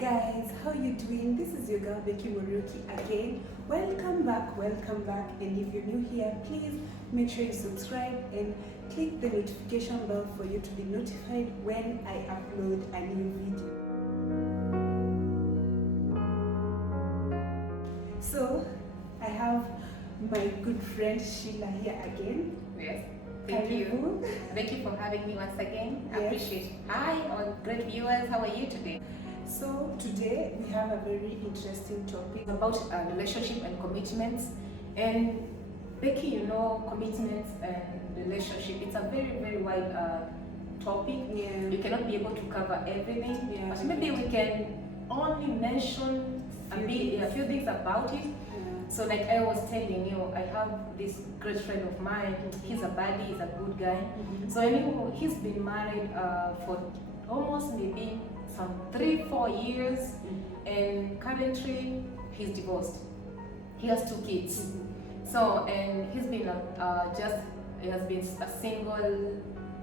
guys, how you doing? This is your girl Becky Muriuki again. Welcome back. And if you're new here, please make sure you subscribe and click the notification bell for you to be notified when I upload a new video. So I have my good friend Sheila here again. Yes. Thank you. Thank you for having me once again. I appreciate it. Hi, all great viewers. How are you today? So today we have a very interesting topic About relationship and commitments. And Becky, you know, commitments and relationship, it's a very, very wide topic. Yeah. You cannot be able to cover everything. Yeah. But maybe we can only mention a few things about it. So like I was telling you, I have this great friend of mine. He's a buddy, he's a good guy. So anyway, he's been married for almost maybe some 3-4 years, and currently he's divorced. He has 2 kids. So and he's been he has been a single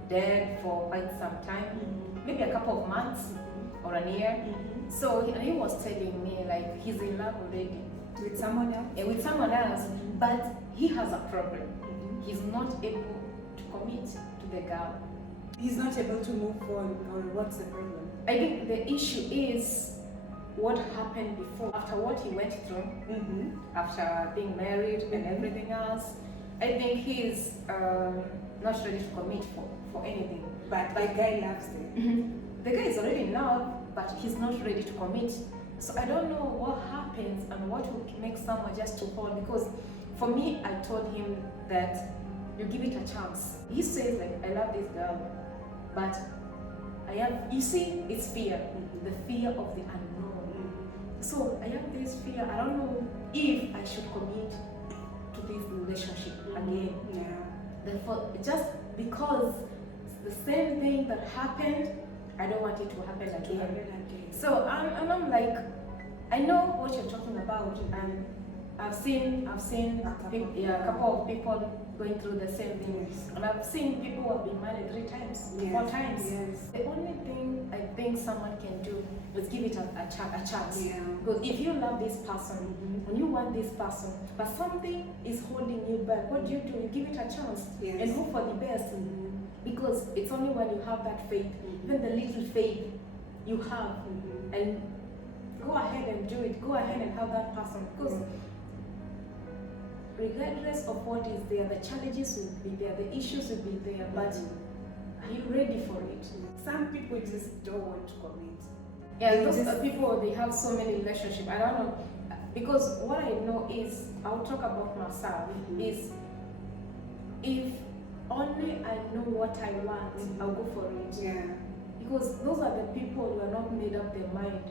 dad for quite some time, maybe a couple of months or a year. So he was telling me like he's in love already. With someone else? But he has a problem. He's not able to commit to the girl. He's not able to move on, or what's the problem? I think the issue is what happened before, after what he went through, after being married and everything else. I think he's not ready to commit for anything. But the guy loves him. The guy is already in love, but he's not ready to commit. So I don't know what happens and what will make someone just to hold. Because for me, I told him that you give it a chance. He says like, I love this girl, but you see, it's fear, the fear of the unknown. So I have this fear. I don't know if I should commit to this relationship again. Therefore, just because the same thing that happened, I don't want it to happen again. So I'm like, I know what you're talking about, and I've seen a couple of people going through the same thing, and I've seen people who have been married 3 times, 4 times. The only thing I think someone can do is give it a chance. Because if you love this person, when you want this person, but something is holding you back, what do? You give it a chance and hope for the best. Because it's only when you have that faith, even the little faith you have, and go ahead and do it. Go ahead and have that person. Because regardless of what is there, the challenges will be there, the issues will be there, but are you ready for it? Some people just don't want to commit. Yeah, those people, they have so many relationships. I don't know. Because what I know is, I'll talk about myself, is if only I know what I want, I'll go for it. Because those are the people who are not made up their mind.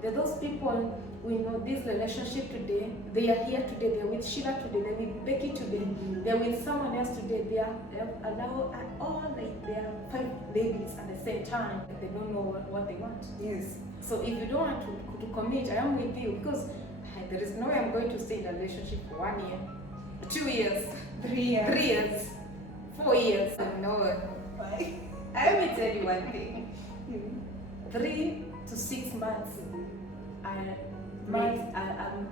They're those people we know this relationship today, they are here today, they're with Sheila today, they're with Becky today, they're with someone else today, they have their 5 babies at the same time, they don't know what they want. So if you don't want to commit, I am with you, because there is no way I'm going to stay in a relationship for 1 year, 2 years, 3 years, 4 years. No. Why? I will tell you one thing. 3 to 6 months,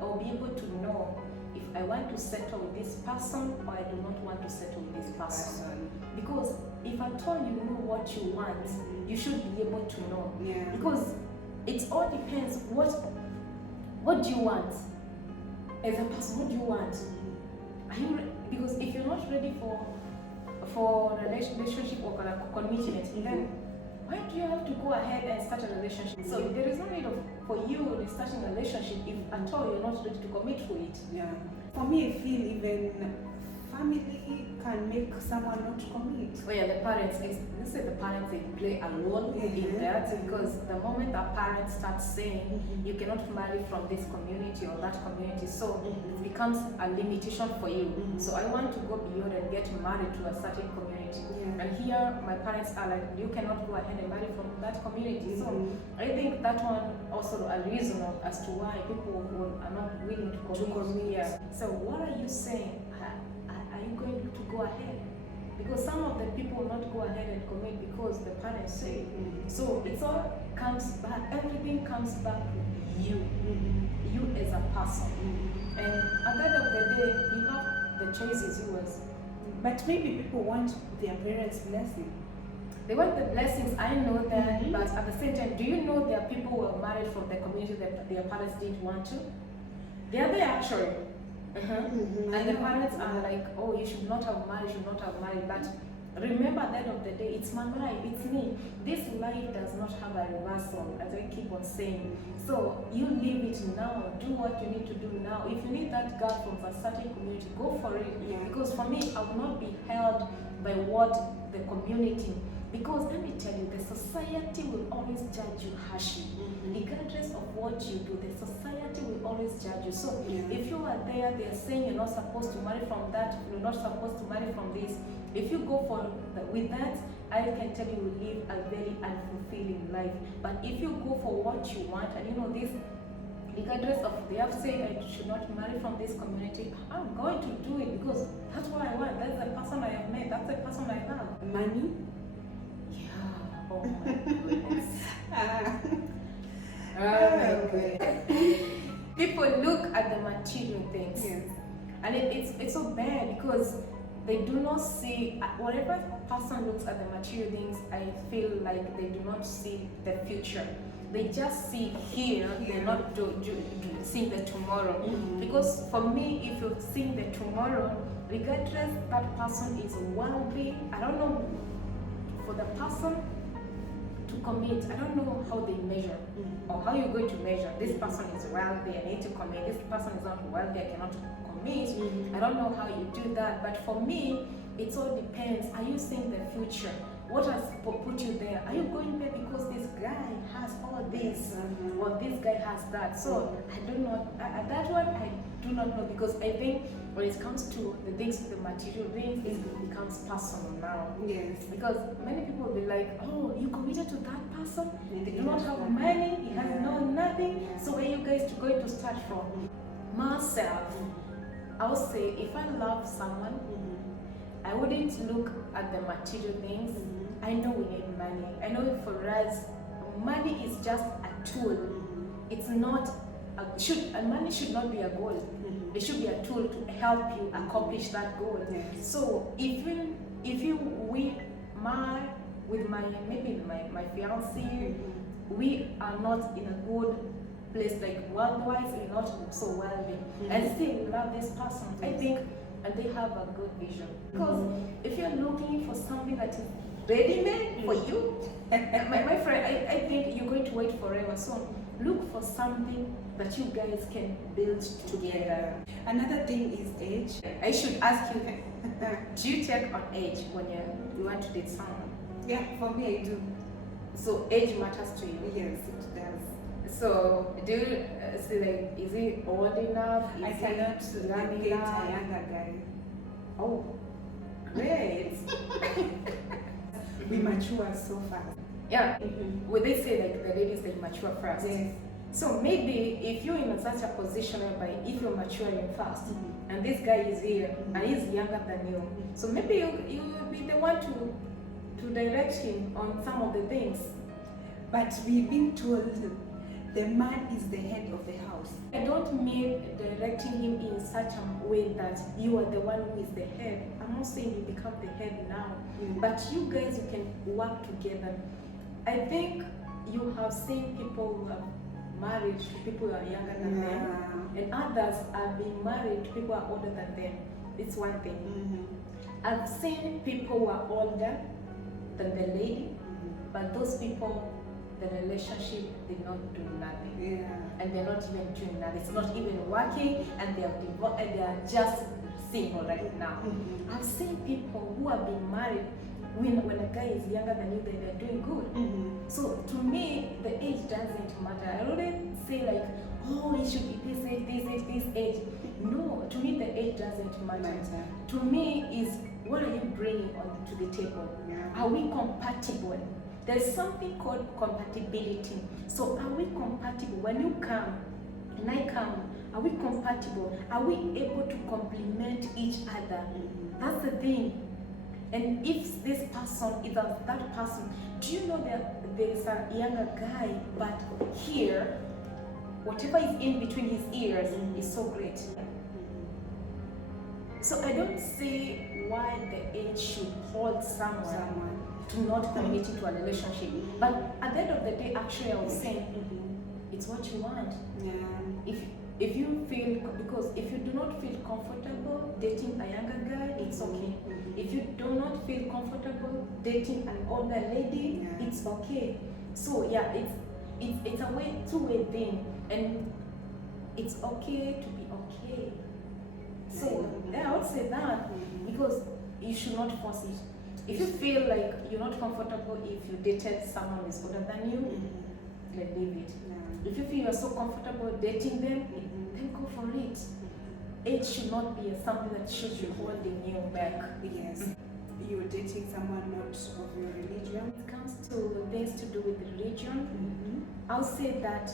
I'll be able to know if I want to settle with this person or I do not want to settle with this person. Because if at all you know what you want, you should be able to know. Because it all depends what do you want as a person. What do you want? Because if you're not ready for a relationship or a commitment, then why do you have to go ahead and start a relationship? So there is no need for you starting a relationship if at all you're not ready to commit to it. For me, I feel even family can make someone not commit. Oh yeah, the parents, let's say the parents, they play a role in that, because the moment a parent starts saying you cannot marry from this community or that community, so it becomes a limitation for you. So I want to go beyond and get married to a certain community. And here my parents are like, you cannot go ahead and marry from that community. So I think that one also a reason as to why people are not willing to commit. So what are you saying? Are you going to go ahead? Because some of the people will not go ahead and commit because the parents say. So it's all comes back, everything comes back to you, you as a person. And at the end of the day, you have the choice is yours. But maybe people want their parents' blessing. They want the blessings, I know that, but at the same time, do you know there are people who are married from the community that their parents didn't want to? They are there actually. And the parents are like, oh, you should not have married, but remember at the end of the day, it's my life, it's me. This life does not have a reversal, as I keep on saying. So you live it now, do what you need to do now. If you need that girl from a certain community, go for it. Yeah. Because for me, I will not be held by what the community, because let me tell you, the society will always judge you harshly. Regardless of what you do, the society will always judge you. So if you are there, they are saying you're not supposed to marry from that, you're not supposed to marry from this. If you go for with that, I can tell you will live a very unfulfilling life. But if you go for what you want, and you know this, regardless of they have said I should not marry from this community, I'm going to do it because that's what I want. That's the person I have met. That's the person I love. Money? Yeah. Oh my goodness. Oh my goodness. People look at the material things, and it's so bad because they do not see whatever person looks at the material things. I feel like they do not see the future. They just see here. They're not seeing the tomorrow. Because for me, if you see the tomorrow, regardless that person is wealthy, I don't know, for the person to commit, I don't know how they measure or how you're going to measure. This person is wealthy, I need to commit. This person is not wealthy, I cannot commit. I don't know how you do that, but for me, it all depends. Are you seeing the future? What has put you there? Are you going there because this guy has all this or this guy has that? So I do not, that one I do not know, because I think when it comes to the things, the material things, it becomes personal now. Yes. Because many people will be like, oh, you committed to that person? They do not have money, he has nothing. So where are you guys going to start from? Myself, I would say if I love someone, I wouldn't look at the material things. I know we need money. I know for us, money is just a tool. It's not, money should not be a goal. It should be a tool to help you accomplish that goal. So if we with my fiancé, we are not in a good place, like world-wise, we're not so wealthy, and still love this person, I think, and they have a good vision. Because if you're looking for something that is ready-made for you, my friend, I think you're going to wait forever. So look for something that you guys can build together. Another thing is age. I should ask you, do you check on age when you want to date someone? Yeah, for me I do. So age matters to you? Yes, it does. So do you say, like, is he old enough? I cannot date a younger guy. Oh, great. We mature so fast. Yeah. Would they say like the ladies, they mature fast? Yes. So maybe if you're in such a position whereby if you're maturing fast and this guy is here and he's younger than you, so maybe you will be the one to direct him on some of the things. But we've been told the man is the head of the house. I don't mean directing him in such a way that you are the one who is the head. I'm not saying you become the head now, but you guys, you can work together. I think you have seen people who have married to people who are younger than them, and others have been married to people who are older than them. It's one thing. I've seen people who are older than the lady, but those people, the relationship did not do nothing, and they're not even doing nothing. It's not even working, and they are divorced, and they are just single right now. I've seen people who have been married when a guy is younger than you, then they're doing good. So to me, the age doesn't matter. I wouldn't say like, oh, it should be this age, this age. No, to me the age doesn't matter. To me is, what are you bringing to the table? Are we compatible? There's something called compatibility. So are we compatible? When you come and I come, are we compatible? Are we able to complement each other? That's the thing. And if this person is that person, do you know that there's a younger guy, but here, whatever is in between his ears is so great. So I don't see why the age should hold someone to not commit into a relationship. But at the end of the day, actually, I was saying, it's what you want. Yeah. If you feel, because if you do not feel comfortable dating a younger guy, it's okay. If you do not feel comfortable dating an older lady, it's okay. So yeah, it's a two-way thing, and it's okay to be okay. So yeah, I would say that because you should not force it. If you feel like you're not comfortable if you dated someone who is older than you, then leave it. If you feel you're so comfortable dating them, then go for it. Age should not be something that should be holding you back. Yes. You're dating someone not of your religion. When it comes to things to do with religion, I'll say that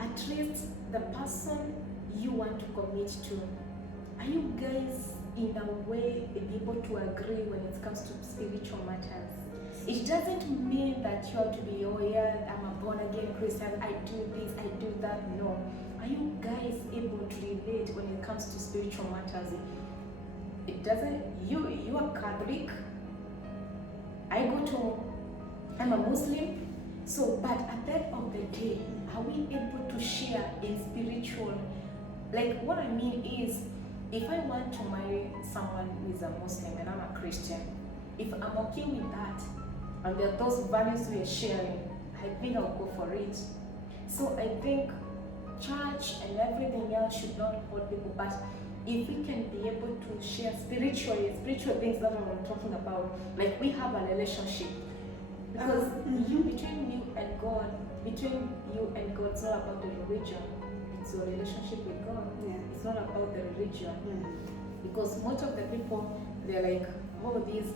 at least the person you want to commit to, are you guys in a way able to agree when it comes to spiritual matters? It doesn't mean that you have to be, oh yeah, I'm a born again Christian, I do this, I do that. No. Are you guys able to relate when it comes to spiritual matters? It doesn't, you are Catholic, I'm a Muslim, so but at the end of the day, are we able to share in spiritual? Like what I mean is, if I want to marry someone who is a Muslim and I'm a Christian, if I'm okay with that, and there are those values we are sharing, I think I'll go for it. So I think church and everything else should not hold people, but if we can be able to share spiritual things that I'm talking about, like we have a relationship, because between you and God, it's not about the religion, it's your relationship with God. It's not about the religion, because most of the people, they're like, oh, this,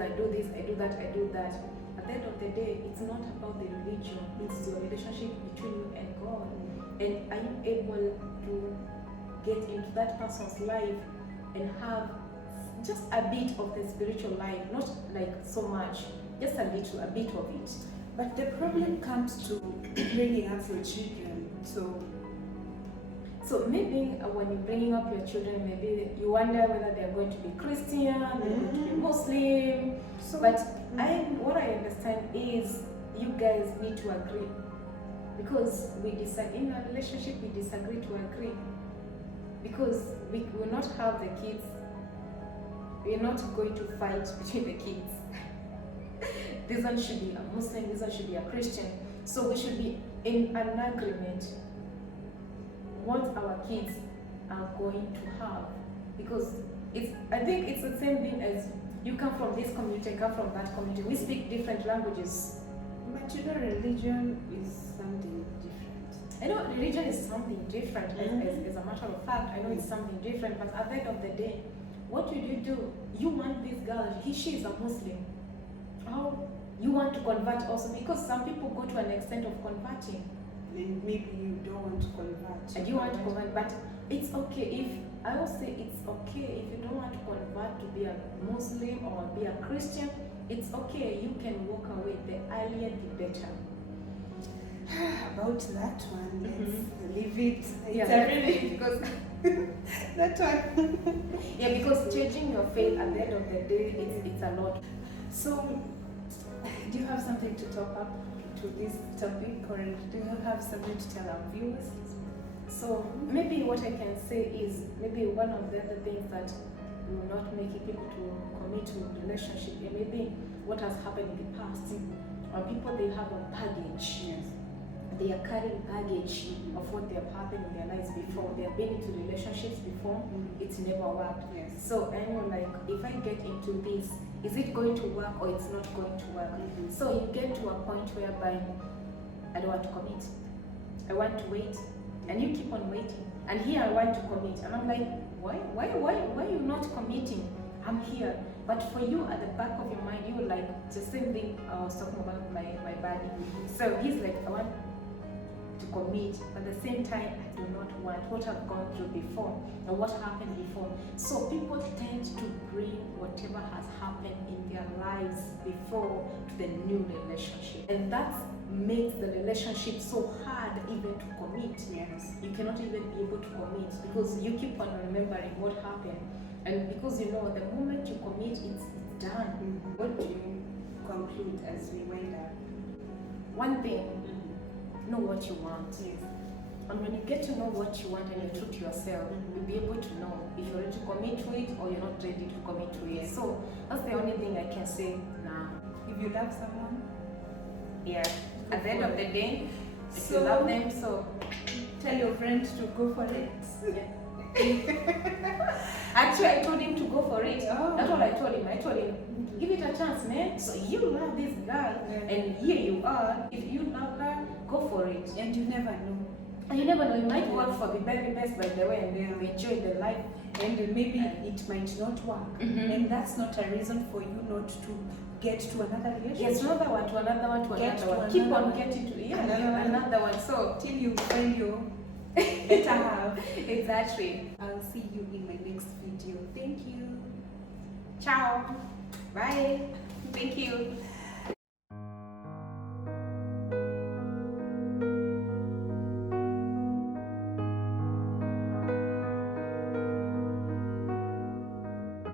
I do this, I do that, I do that. At the end of the day, it's not about the religion, it's your relationship between you and God. And are you able to get into that person's life and have just a bit of the spiritual life, not like so much, just a bit of it. But the problem comes to bringing up your children. So maybe when you're bringing up your children, maybe you wonder whether they're going to be Christian, they're going to be Muslim. But what I understand is you guys need to agree, because we disagree in a relationship. We disagree to agree, because we will not have the kids. We're not going to fight between the kids. This one should be a Muslim, this one should be a Christian. So we should be in an agreement what our kids are going to have, because I think it's the same thing as you come from this community, I come from that community. We speak different languages. But you know, religion is something different. I know religion is something different, as a matter of fact. I know it's something different, but at the end of the day, what would you do? You want this girl, she is a Muslim. How you want to convert also, because some people go to an extent of converting. And maybe you don't want to convert. And you want to convert, but it's okay. I will say it's okay if you don't want to convert to be a Muslim or be a Christian. It's okay. You can walk away. The earlier the better. About that one, let's leave it. Yeah, everything. because that one. yeah, because changing your faith at the end of the day, it's a lot. So, do you have something to top up to this topic, or do you have something to tell our viewers? So maybe what I can say is, maybe one of the other things that will not make people to commit to relationship, and maybe what has happened in the past, or people, they have a baggage. Yes. They are carrying baggage of what they have happened in their lives before. They have been into relationships before, it's never worked. Yes. So I know, like, if I get into this, is it going to work or it's not going to work? So you get to a point whereby I don't want to commit. I want to wait. And you keep on waiting. And here I want to commit. And I'm like, why are you not committing? I'm here. But for you, at the back of your mind, you like the same thing I was talking about my body. So he's like, I want to commit, but at the same time, I do not want what I've gone through before and what happened before. So people tend to bring whatever has happened in their lives before to the new relationship. And that makes the relationship so hard even to commit. Yes. You cannot even be able to commit because you keep on remembering what happened. And because you know the moment you commit, it's done. What do you conclude as we wind up? One thing, know what you want. Yes. And when you get to know what you want and you're true to yourself, you'll be able to know if you're ready to commit to it or you're not ready to commit to it. Yes. So that's the only thing I can say now. If you love someone, Yeah. At the end of the day, if So- you love them, so tell your friend to go for it. actually I told him to go for it. Oh. That's what I told him. I told him, give it a chance, man. So you love this girl, Yeah. and here you are. If you love her, go for it. And you never know. And you never know, it might work for the very best, by the way, and then we enjoy the life. And maybe it might not work. Mhm. And that's not a reason for you not to get to another relationship. Yes, another one to another one to Get another to one. Keep another on one. getting to Another one. another one. So Till you find your better half. exactly. I'll see you in my next video. Thank you. Ciao. Bye. Thank you.